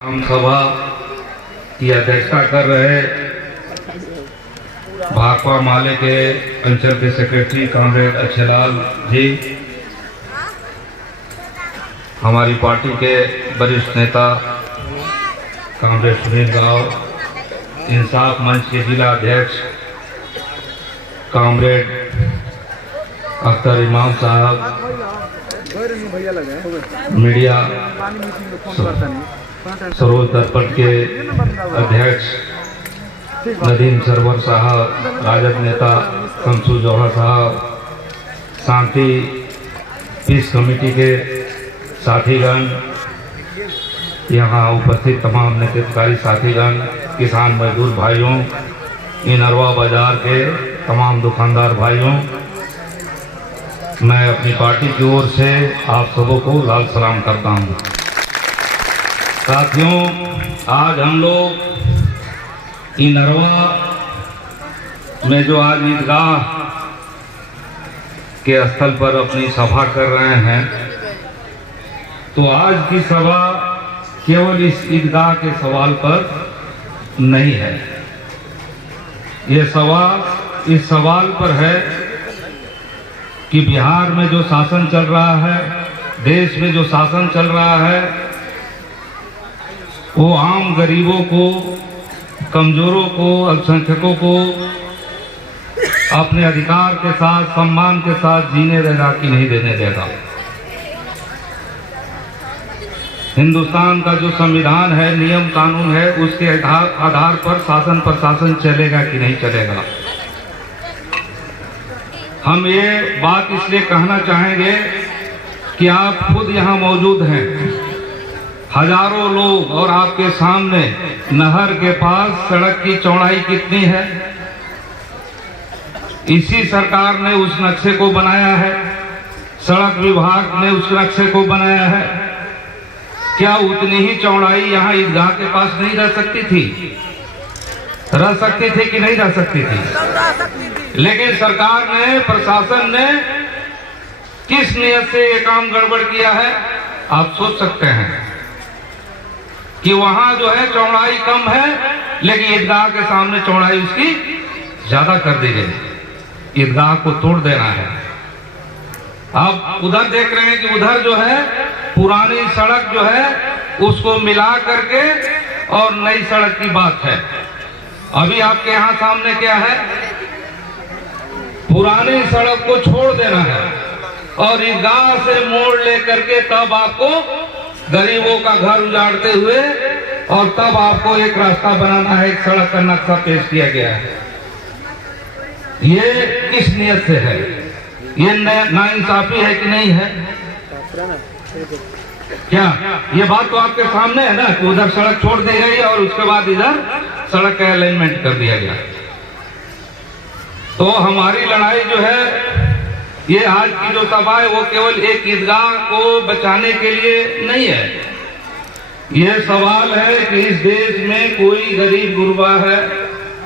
आम सभा की अध्यक्षता कर रहे भाकपा माले के अंचल के सेक्रेटरी कॉमरेड अच्छेलाल जी, हमारी पार्टी के वरिष्ठ नेता कॉमरेड सुनील गांव, इंसाफ मंच के जिला अध्यक्ष कॉमरेड अख्तर इमाम साहब, मीडिया सरोज दर्पण के अध्यक्ष नदीम सरवर साहब, राजद नेता शमसू जौहर साहब, शांति पीस कमेटी के साथीगण, यहाँ उपस्थित तमाम नेतृत्वकारी साथीगण, किसान मजदूर भाइयों, इनरवा बाजार के तमाम दुकानदार भाइयों, मैं अपनी पार्टी की ओर से आप सबों को लाल सलाम करता हूँ। साथियों, आज हम लोग इनरवा में जो आज ईदगाह के स्थल पर अपनी सभा कर रहे हैं, तो आज की सभा केवल इस ईदगाह के सवाल पर नहीं है। ये सवाल इस सवाल पर है कि बिहार में जो शासन चल रहा है, देश में जो शासन चल रहा है, वो आम गरीबों को, कमजोरों को, अल्पसंख्यकों को अपने अधिकार के साथ, सम्मान के साथ जीने देगा कि नहीं देने देगा। हिंदुस्तान का जो संविधान है, नियम कानून है, उसके आधार पर शासन प्रशासन चलेगा कि नहीं चलेगा। हम ये बात इसलिए कहना चाहेंगे कि आप खुद यहाँ मौजूद हैं, हजारों लोग, और आपके सामने नहर के पास सड़क की चौड़ाई कितनी है, इसी सरकार ने उस नक्शे को बनाया है, सड़क विभाग ने उस नक्शे को बनाया है। क्या उतनी ही चौड़ाई यहाँ ईदगाह के पास नहीं रह सकती थी? रह सकती थी कि नहीं रह सकती थी? लेकिन सरकार ने, प्रशासन ने किस नियत से ये काम गड़बड़ किया है, आप सोच सकते हैं कि वहां जो है चौड़ाई कम है, लेकिन ईदगाह के सामने चौड़ाई उसकी ज्यादा कर दी गई। ईदगाह को तोड़ देना है। आप उधर देख रहे हैं कि उधर जो है पुरानी सड़क जो है उसको मिला करके और नई सड़क की बात है। अभी आपके यहाँ सामने क्या है? पुरानी सड़क को छोड़ देना है और ईदगाह से मोड़ लेकर के तब आपको गरीबों का घर उजाड़ते हुए और तब आपको एक रास्ता बनाना है, एक सड़क का नक्शा पेश किया गया है। ये किस नियत से है? ये नाइंसाफी है कि नहीं है? क्या ये बात तो आपके सामने है ना कि उधर सड़क छोड़ दी गई और उसके बाद इधर सड़क का अलाइनमेंट कर दिया गया। तो हमारी लड़ाई जो है, ये आज की जो सभा है, वो केवल एक ईदगाह को बचाने के लिए नहीं है। ये सवाल है कि इस देश में कोई गरीब गुरबा है,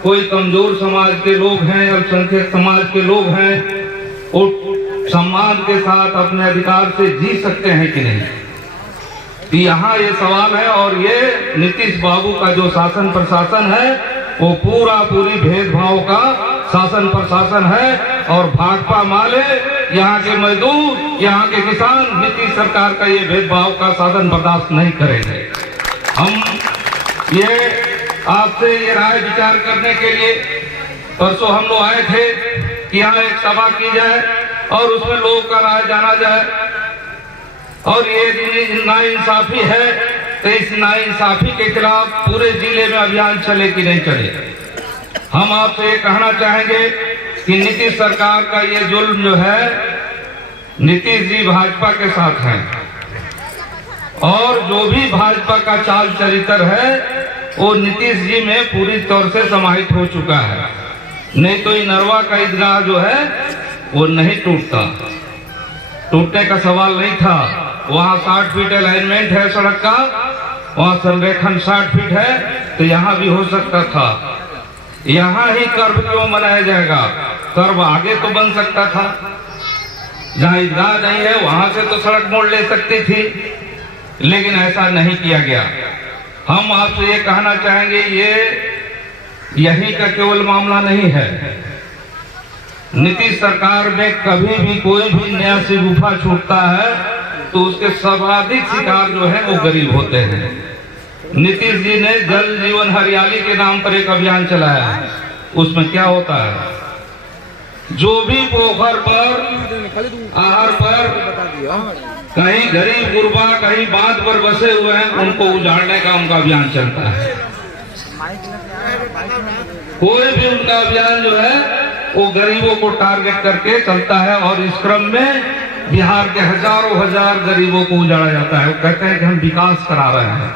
कोई कमजोर समाज के लोग हैं, अल्पसंख्यक समाज के लोग हैं, वो सम्मान के साथ अपने अधिकार से जी सकते हैं कि नहीं? यहाँ ये सवाल है। और ये नीतीश बाबू का जो शासन प्रशासन है, वो पूरी भेदभाव का शासन प्रशासन है। और भाकपा माले, यहाँ के मजदूर, यहाँ के किसान नीतीश सरकार का ये भेदभाव का शासन बर्दाश्त नहीं करेंगे। हम ये आपसे ये राय विचार करने के लिए परसों हम लोग आए थे कि यहाँ एक सभा की जाए और उसमें लोगों का राय जाना जाए। और ये नाइंसाफी है, तो इस नाइंसाफी के खिलाफ पूरे जिले में अभियान चले कि नहीं चले। हम आपसे ये कहना चाहेंगे कि नीतीश सरकार का ये जुल्म जो है, नीतीश जी भाजपा के साथ हैं और जो भी भाजपा का चाल चरित्र है वो नीतीश जी में पूरी तौर से समाहित हो चुका है। नहीं तो इनरवा का ईदगाह जो है वो नहीं टूटता, टूटने का सवाल नहीं था। वहाँ 60 फीट अलाइनमेंट है सड़क का, वहाँ संरेखण 60 फीट है, तो यहाँ भी हो सकता था। यहाँ ही कर्व क्यों बनाया जाएगा? कर्व आगे तो बन सकता था। जहाँ ईदगाह नहीं है वहां से तो सड़क मोड़ ले सकती थी, लेकिन ऐसा नहीं किया गया। हम आपसे ये कहना चाहेंगे, ये यही का केवल मामला नहीं है। नीतीश सरकार में कभी भी कोई भी नया शगुफा छूटता है तो उसके सर्वाधिक शिकार जो है वो गरीब होते हैं। नीतीश जी ने जल जीवन हरियाली के नाम पर एक अभियान चलाया है। उसमें क्या होता है, जो भी पोखर पर, आहार पर कहीं गरीब गुरबा, कहीं बांध पर बसे हुए हैं, उनको उजाड़ने का उनका अभियान चलता है। कोई भी उनका अभियान जो है वो गरीबों को टारगेट करके चलता है और इस क्रम में बिहार के हजारों हजार गरीबों को उजाड़ा जाता है। वो कहते हैं कि हम विकास करा रहे हैं,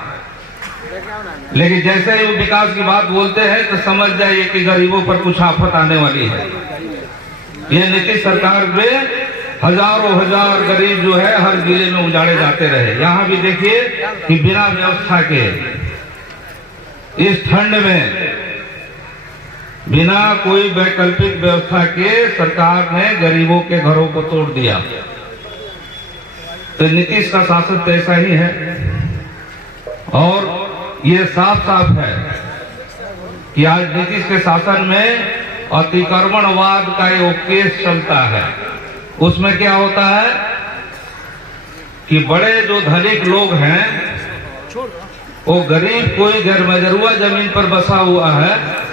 लेकिन जैसे ही वो विकास की बात बोलते हैं तो समझ जाइए कि गरीबों पर कुछ आफत आने वाली है। ये नीतीश सरकार में हजारों हजार गरीब जो है हर जिले में उजाड़े जाते रहे। यहाँ भी देखिए कि बिना व्यवस्था के इस ठंड में, बिना कोई वैकल्पिक व्यवस्था के सरकार ने गरीबों के घरों को तोड़ दिया। तो नीतीश का शासन तो ऐसा ही है। और ये साफ साफ है कि आज नीतीश के शासन में अतिक्रमणवाद का ये केस चलता है। उसमें क्या होता है कि बड़े जो धनिक लोग हैं, वो गरीब कोई गैर मजरूआ जमीन पर बसा हुआ है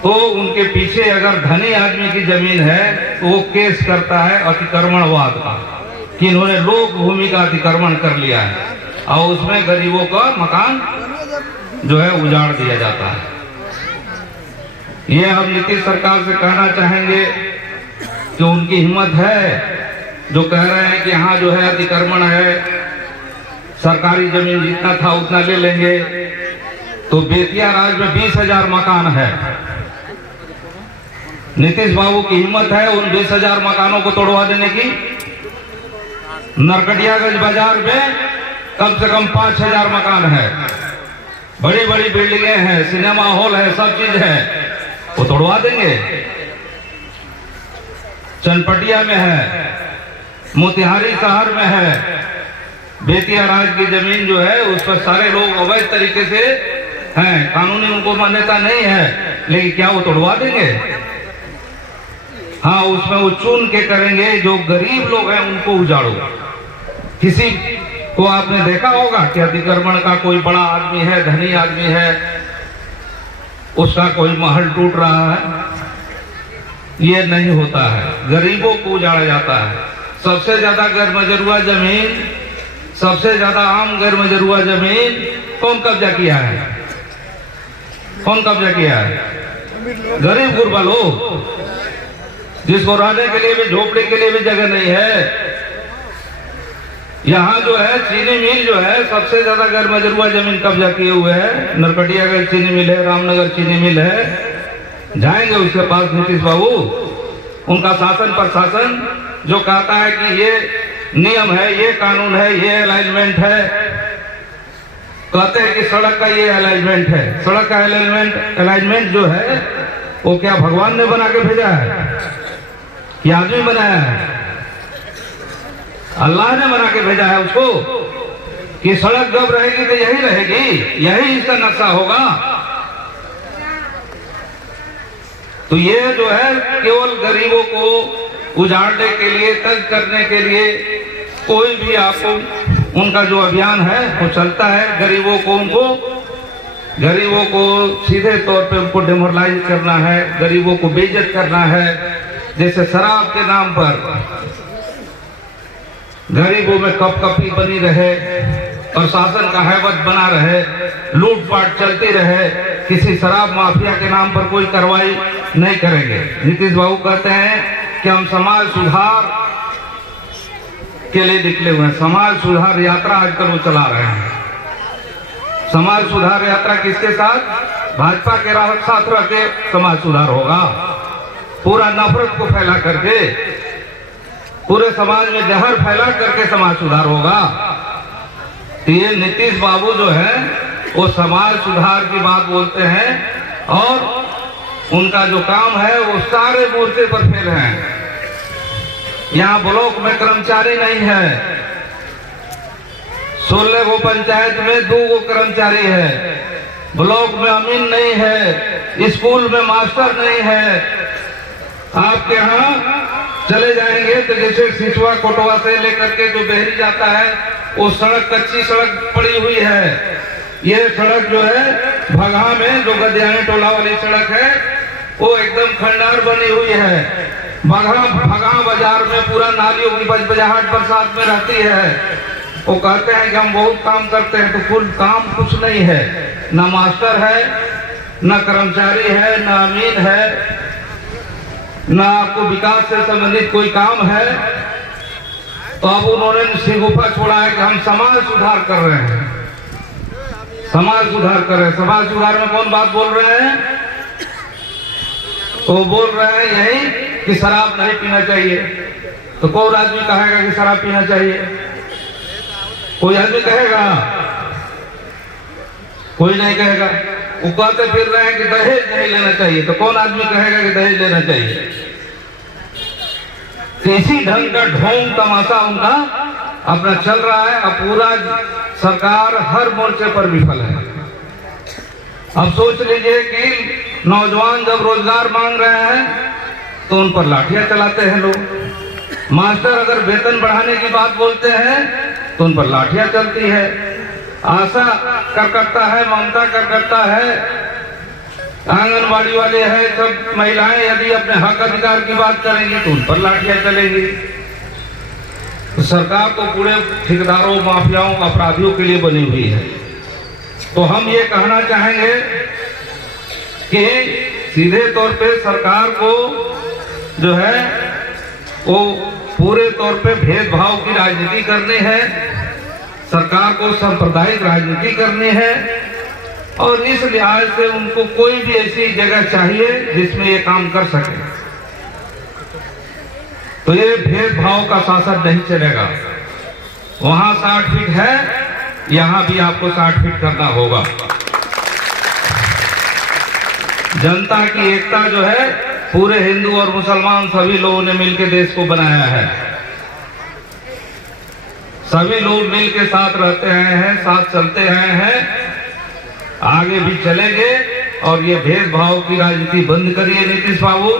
तो उनके पीछे अगर धनी आदमी की जमीन है तो वो केस करता है अतिक्रमणवाद का कि इन्होंने लोक भूमि का अतिक्रमण कर लिया है, और उसमें गरीबों का मकान जो है उजाड़ दिया जाता है। ये हम नीतीश सरकार से कहना चाहेंगे कि उनकी हिम्मत है जो कह रहे हैं कि यहाँ जो है अतिक्रमण है, सरकारी जमीन जितना था उतना ले लेंगे। तो बेतिया राज में 20,000 मकान है। नीतीश बाबू की हिम्मत है उन 20,000 मकानों को तोड़वा देने की। नरकटियागंज बाजार में कम से कम 5,000 मकान है, बड़ी बड़ी बिल्डिंगें हैं, सिनेमा हॉल है, सब चीज है, वो तोड़वा देंगे। चनपटिया में है, मोतिहारी शहर में है, बेतिया राज की जमीन जो है उस पर सारे लोग अवैध तरीके से हैं, कानूनी उनको मान्यता नहीं है, लेकिन क्या वो तोड़वा देंगे? हाँ, उसमें वो चुन के करेंगे, जो गरीब लोग हैं उनको उजाड़ो। किसी को आपने देखा होगा कि अतिक्रमण का कोई बड़ा आदमी है, धनी आदमी है, उसका कोई महल टूट रहा है? ये नहीं होता है, गरीबों को उजाड़ा जाता है। सबसे ज्यादा गैर मजरूआ जमीन, सबसे ज्यादा आम गैर मजरूआ जमीन कौन कब्जा किया है? कौन कब्जा किया है? गरीब गुरबा लोग, जिसको रहने के लिए भी, झोपड़ी के लिए भी जगह नहीं है। यहाँ जो है चीनी मिल जो है सबसे ज्यादा गैर मजरूआ जमीन कब्जा किए हुए है। नरकटियागंज चीनी मिल है, रामनगर चीनी मिल है। जाएंगे उसके पास नीतीश बाबू, उनका शासन प्रशासन जो कहता है कि ये नियम है, ये कानून है, ये अलाइनमेंट है, कहते हैं कि सड़क का ये अलाइनमेंट है। सड़क का अलाइनमेंट जो है वो क्या भगवान ने बना के भेजा है कि आदमी बनाया है? अल्लाह ने बना के भेजा है उसको कि सड़क जब रहेगी तो यही रहेगी, यही इसका नक्शा होगा। तो ये जो है केवल गरीबों को उजाड़ने के लिए, तंग करने के लिए कोई भी आपको उनका जो अभियान है वो चलता है। गरीबों को सीधे तौर पे उनको डिमोरलाइज करना है, गरीबों को बेइज्जत करना है। जैसे शराब के नाम पर गरीबों में कपकपी बनी रहे, प्रशासन का हैबत बना रहे, लूटपाट चलती रहे, किसी शराब माफिया के नाम पर कोई कार्रवाई नहीं करेंगे। नीतीश बाबू कहते हैं कि हम समाज सुधार के लिए निकले हुए हैं। समाज सुधार यात्रा आजकल वो चला रहे हैं। समाज सुधार यात्रा किसके साथ? भाजपा के साथ रह के समाज सुधार होगा। पूरा नफरत को फैला करके, पूरे समाज में जहर फैला करके समाज सुधार होगा। तो ये नीतीश बाबू जो है वो समाज सुधार की बात बोलते हैं और उनका जो काम है वो सारे मोर्चे पर फेल हैं। यहाँ ब्लॉक में कर्मचारी नहीं है, 16 गो पंचायत में 2 गो कर्मचारी है, ब्लॉक में अमीन नहीं है, स्कूल में मास्टर नहीं है। आपके यहाँ चले जाएंगे तो जैसे सिसवा कोटवा से लेकर के जो बहरी जाता है वो सड़क कच्ची सड़क पड़ी हुई है। ये सड़क जो है भगा में जो गद्यानी टोला वाली सड़क है वो एकदम खंडार बनी हुई है। भगा बाजार में पूरा नालियों की बजबजाहट बरसात में रहती है। वो कहते हैं कि हम बहुत काम करते हैं, तो कुल काम कुछ नहीं है, ना मास्टर है, ना कर्मचारी है, ना अमीन है, ना आपको विकास से संबंधित कोई काम है। तो अब उन्होंने सिगुफा छोड़ा है कि हम समाज सुधार कर रहे हैं, समाज सुधार कर रहे हैं। समाज सुधार में कौन बात बोल रहे हैं? वो बोल रहे हैं यही कि शराब नहीं पीना चाहिए। तो कौन आदमी कहेगा कि शराब पीना चाहिए? कोई आदमी कहेगा? कोई नहीं कहेगा। वो कहते फिर रहे हैं कि दहेज नहीं लेना चाहिए। तो कौन आदमी कहेगा कि दहेज लेना चाहिए? इसी ढंग का ढोंग तमाशा उनका अपना चल रहा है। अब पूरा सरकार हर मोर्चे पर विफल है। अब सोच लीजिए कि नौजवान जब रोजगार मांग रहे हैं तो उन पर लाठियां चलाते हैं लोग। मास्टर अगर वेतन बढ़ाने की बात बोलते हैं तो उन पर लाठियां चलती है। आशा करकर्ता है, ममता करकर्ता है, आंगनबाड़ी वाले हैं, सब महिलाएं यदि अपने हक अधिकार की बात करेंगी तो उन पर लाठियां चलेंगी। तो सरकार तो पूरे ठेकेदारों, माफियाओं, अपराधियों के लिए बनी हुई है। तो हम ये कहना चाहेंगे कि सीधे तौर पे सरकार को जो है वो पूरे तौर पे भेदभाव की राजनीति करनी है, सरकार को सांप्रदायिक राजनीति करनी है, और इस लिहाज से उनको कोई भी ऐसी जगह चाहिए जिसमें ये काम कर सके। तो ये भेदभाव का शासन नहीं चलेगा। वहां 60 फीट है, यहां भी आपको 60 फीट करना होगा। जनता की एकता जो है पूरे हिंदू और मुसलमान सभी लोगों ने मिलकर देश को बनाया है। सभी लोग मिलकर साथ रहते आए हैं, साथ चलते आए हैं, आगे भी चलेंगे। और ये भेदभाव की राजनीति बंद करिए नीतीश बाबू।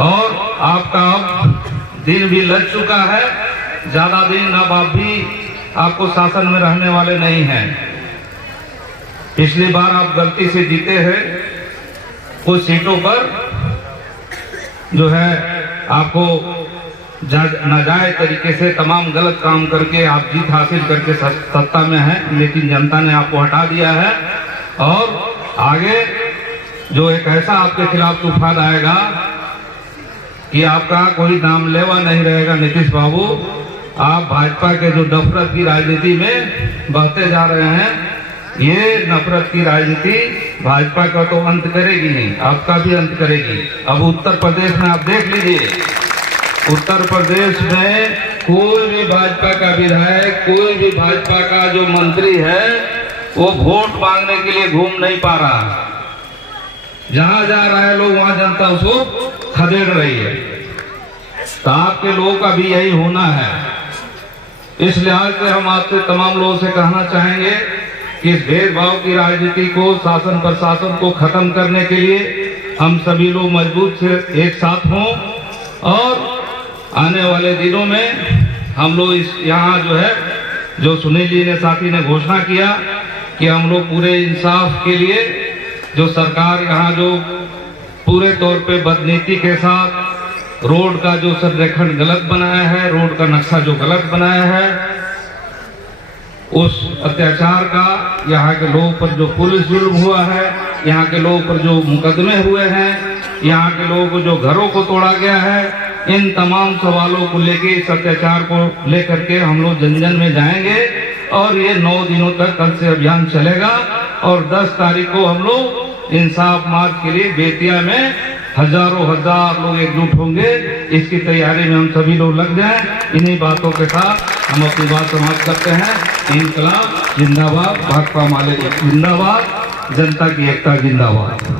और आपका अब दिन भी लग चुका है, ज्यादा दिन अब आप भी आपको शासन में रहने वाले नहीं हैं। पिछली बार आप गलती से जीते हैं, कुछ सीटों पर जो है आपको नाजायज तरीके से तमाम गलत काम करके आप जीत हासिल करके सत्ता में हैं, लेकिन जनता ने आपको हटा दिया है। और आगे जो एक ऐसा आपके खिलाफ तूफान आएगा कि आपका कोई नाम लेवा नहीं रहेगा। नीतीश बाबू, आप भाजपा के जो नफरत की राजनीति में बहते जा रहे हैं, ये नफरत की राजनीति भाजपा का तो अंत करेगी नहीं, आपका भी अंत करेगी। अब उत्तर प्रदेश में आप देख लीजिए, उत्तर प्रदेश में कोई भी भाजपा का विधायक, कोई भी भाजपा का जो मंत्री है वो वोट मांगने के लिए घूम नहीं पा रहा। जहां जा रहा है लोग वहां जनता उसको खदेड़ रही है। तो आपके लोगों का भी यही होना है। इस लिहाज से हम आपसे तमाम लोगों से कहना चाहेंगे कि इस भेदभाव की राजनीति को, शासन प्रशासन को खत्म करने के लिए हम सभी लोग मजबूत से एक साथ हों। और आने वाले दिनों में हम लोग इस यहाँ जो है, जो सुनील जी ने साथी ने घोषणा किया कि हम लोग पूरे इंसाफ के लिए, जो सरकार यहाँ जो पूरे तौर पे बदनीति के साथ रोड का जो संरेखण गलत बनाया है, रोड का नक्शा जो गलत बनाया है, उस अत्याचार का यहाँ के लोगों पर जो पुलिस जुल्म हुआ है, यहाँ के लोगों पर जो मुकदमे हुए हैं, यहाँ के लोगों को जो घरों को तोड़ा गया है, इन तमाम सवालों को लेके, इस अत्याचार को लेकर के हम लोग जन जन में जाएंगे। और ये 9 दिनों तक कल से अभियान चलेगा। और 10 तारीख को हम लोग इंसाफ मार्च के लिए बेतिया में हजारों हजार लोग एकजुट होंगे। इसकी तैयारी में हम सभी लोग लग जाएं। इन्हीं बातों के साथ हम अपनी बात समाप्त करते हैं। इंकलाब जिंदाबाद, भाकपा माले जिंदाबाद, जनता की एकता जिंदाबाद।